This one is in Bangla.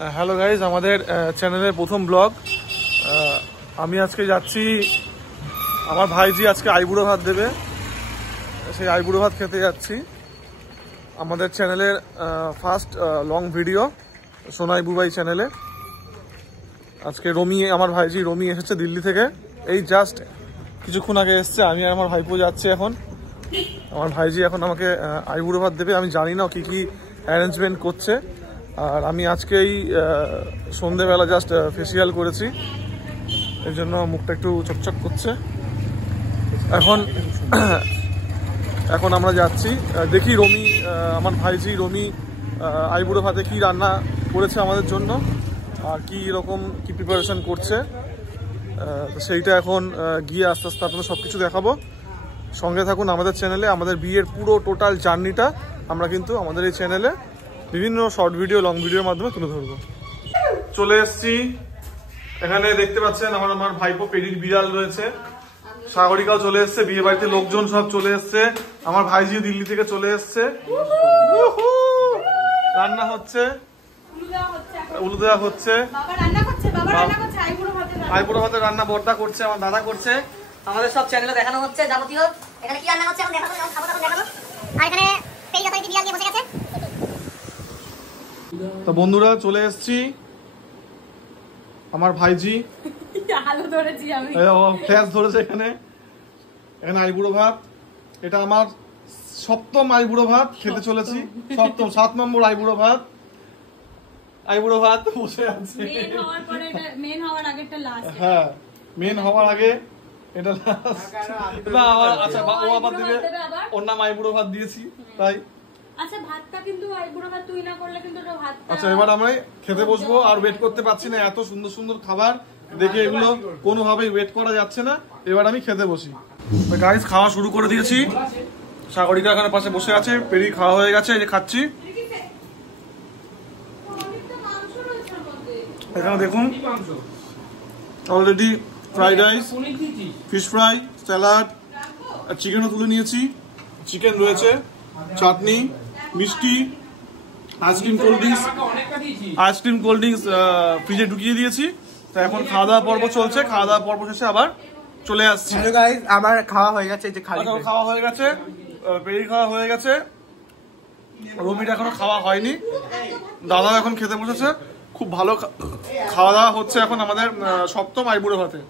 হ্যালো গাইজ, আমাদের চ্যানেলের প্রথম ব্লগ। আমি আজকে যাচ্ছি, আমার ভাইজি আজকে আইবুড়ো ভাত দেবে, সেই আইবুড়ো ভাত খেতে যাচ্ছি। আমাদের চ্যানেলের first long video Sonai Bubai চ্যানেলে। আজকে রমি, আমার ভাইজি রমি এসেছে দিল্লি থেকে, এই জাস্ট কিছুক্ষণ আগে এসছে। আমি আর আমার ভাইপো যাচ্ছি এখন। আমার ভাইজি এখন আমাকে আইবুড়ো ভাত দেবে। আমি জানি না কি কি অ্যারেঞ্জমেন্ট করছে। আর আমি আজকেই সন্ধেবেলা জাস্ট ফেসিয়াল করেছি, এই জন্য মুখটা একটু চকচক করছে। এখন আমরা যাচ্ছি, দেখি রমি, আমার ভাইজি রমি আইবুড়ো ভাতে কি রান্না করেছে আমাদের জন্য আর কি রকম কি প্রিপারেশন করছে, সেইটা এখন গিয়ে আস্তে আস্তে আপনাদের সব কিছু দেখাবো। সঙ্গে থাকুন আমাদের চ্যানেলে। আমাদের বিয়ের পুরো টোটাল জার্নিটা আমরা কিন্তু আমাদের এই চ্যানেলে বিভিন্ন শর্ট ভিডিও, লং ভিডিওর মাধ্যমে তুলে ধরবো। চলে এসছি এখানে, দেখতে পাচ্ছেন আমার ভাইপো পেডির বিড়াল রয়েছে, সাগরিকাও চলে এসছে, বিয়ে বাড়িতে লোকজন সব চলে এসছে, আমার ভাইজিও দিল্লি থেকে চলে এসছে। রান্না হচ্ছে, উলু দেওয়া হচ্ছে, আইবুড়ো ভাতের রান্না বর্দা করছে, আমার দাদা করছে, আমাদের সব চ্যানেলে দেখানো হচ্ছে যাবতীয়। এখানে কি রান্না হচ্ছে এখন দেখাবো, খাবো তখন দেখাবো। আর এখানে পেই যথারীতি বিড়াল নিয়ে বসে গেছে। তো বন্ধুরা চলে এসছি, আমার ভাইজি আলু ধরেছি আমি, ফ্ল্যাশ ধরেছে এখানে আইবুড়ো ভাত। এটা আমার সপ্তম আইবুড়ো ভাত খেতে চলেছি, সপ্তম 7 নম্বর আইবুড়ো ভাত বসে আছে। মেন হওয়ার আগে এটা লাস্ট। হ্যাঁ, মেন হওয়ার আগে এটা লাস্ট। না আচ্ছা, ও আবার দিবে, ওর নাম আইবুড়ো ভাত দিয়েছি তাই। আচ্ছা, ভাতটা কিন্তু আইবুড়ো ভাত তুই না করলে কিন্তু ওটা ভাত। আচ্ছা, এবার আমরা খেতে বসবো। আর ওয়েট করতে পারছি না, এত সুন্দর সুন্দর খাবার দেখে এগুলো কোনোভাবেই ওয়েট করা যাচ্ছে না। এবার আমি খেতে বসি। গাইস, খাওয়া শুরু করে দিয়েছি। সাগরিকা এখানে পাশে বসে আছে, পেরি খাওয়া হয়ে গেছে, এই যে খাচ্ছি। এখানে দেখুন already fried rice, fish fry, salad, আর চিকেনও তুলে নিয়েছি। চিকেন রয়েছে, চাটনি, মিষ্টি, আইসক্রিম, কোল্ড ড্রিঙ্কস ফ্রিজে ঢুকিয়ে দিয়েছি। তো এখন খাওয়া দাওয়া পর্ব চলছে, খাওয়া দাওয়া পর্ব শেষে আবার চলে আসছি। আমার খাওয়া হয়ে গেছে, এই যে খাওয়া হয়ে গেছে, পেরি খাওয়া হয়ে গেছে, রমির এখনো খাওয়া হয়নি, দাদাও এখন খেতে বসেছে। খুব ভালো খাওয়া দাওয়া হচ্ছে এখন আমাদের সপ্তম আইবুড়ো ভাতে।